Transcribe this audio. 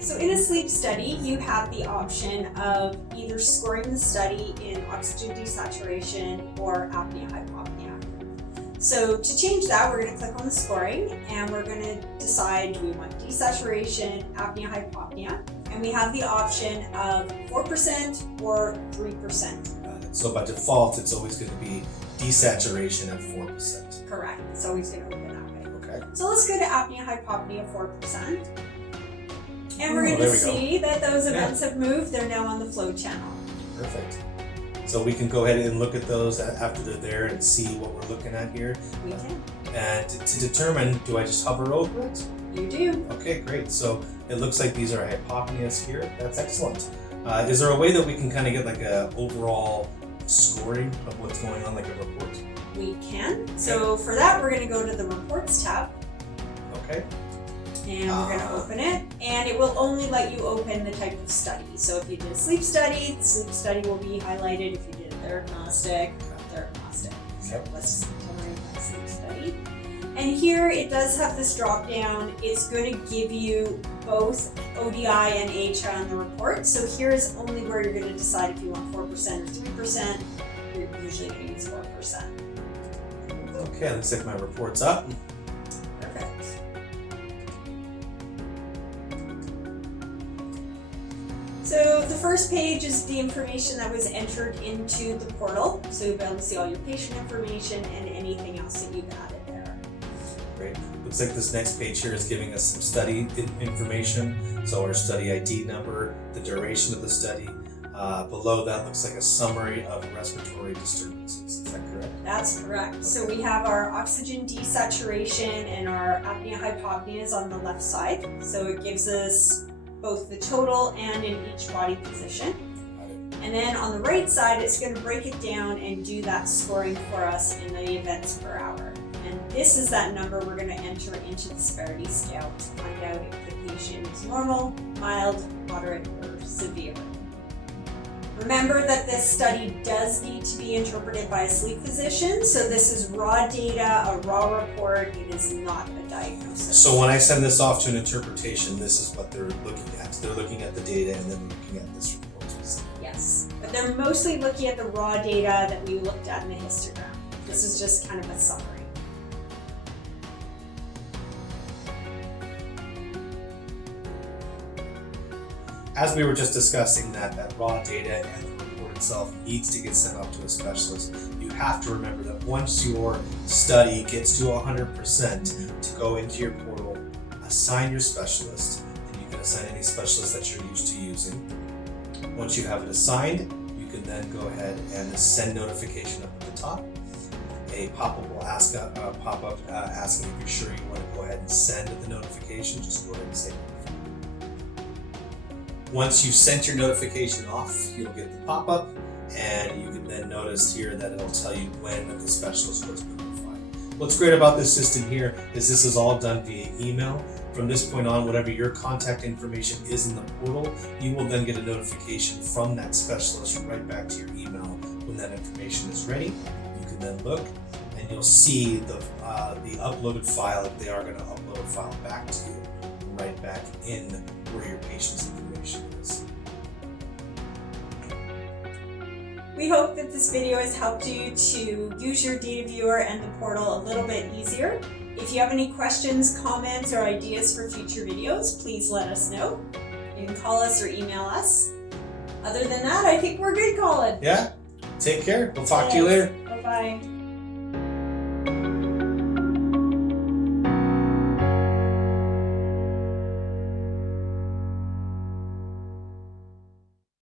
So in a sleep study, you have the option of either scoring the study in oxygen desaturation or apnea-hypopnea. So to change that, we're going to click on the scoring and we're going to decide, do we want desaturation, apnea-hypopnea, and we have the option of 4% or 3%. So by default, it's always going to be desaturation at 4%. Correct, it's always going to open that way. Okay. So let's go to apnea-hypopnea 4%. And we're going to see that those events have moved. They're now on the flow channel. Perfect. So we can go ahead and look at those after they're there and see what we're looking at here. We can. And to determine, do I just hover over it? You do. Okay, great. So it looks like these are hypopneas here. That's excellent. Is there a way that we can kind of get like a overall scoring of what's going on, like a report? We can. So for that, we're going to go to the Reports tab. Okay. And we're going to open it, and it will only let you open the type of study. So if you did a sleep study, the sleep study will be highlighted. If you did a therapnostic, therapnostic. So let's generate that sleep study. And here it does have this drop down. It's going to give you both ODI and AHI on the report. So here's only where you're going to decide if you want 4% or 3%. You're usually going to use 4%. Okay, looks like my report's up. Perfect. So the first page is the information that was entered into the portal. So you'll be able to see all your patient information and anything else that you've added there. Great. Looks like this next page here is giving us some study information. So our study ID number, the duration of the study. Below that looks like a summary of respiratory disturbances. Is that correct? That's correct. So we have our oxygen desaturation and our apnea-hypopneas on the left side. So it gives us both the total and in each body position. And then on the right side, it's going to break it down and do that scoring for us in the events per hour. And this is that number we're going to enter into the severity scale to find out if the patient is normal, mild, moderate, or severe. Remember that this study does need to be interpreted by a sleep physician, so this is raw data, a raw report. It is not a diagnosis. So when I send this off to an interpretation, this is what they're looking at. They're looking at the data and then looking at this report. Yes, but they're mostly looking at the raw data that we looked at in the histogram. This is just kind of a summary. As we were just discussing that raw data and the report itself needs to get sent off to a specialist, you have to remember that once your study gets to 100%, to go into your portal, assign your specialist, and you can assign any specialist that you're used to using. Once you have it assigned, you can then go ahead and send notification up at the top. A pop-up will pop up asking if you're sure you want to go ahead and send the notification. Just go ahead and say notify. Once you've sent your notification off, you'll get the pop-up, and you can then notice here that it'll tell you when the specialist was notified. What's great about this system here is this is all done via email. From this point on, whatever your contact information is in the portal, you will then get a notification from that specialist right back to your email when that information is ready. You can then look, and you'll see the uploaded file, if they are going to upload a file back to you, right back in where your patient's information is. We hope that this video has helped you to use your DataViewer and the portal a little bit easier. If you have any questions, comments, or ideas for future videos, please let us know. You can call us or email us. Other than that, I think we're good, Colin. Yeah, take care. We'll talk to you later. Bye-bye.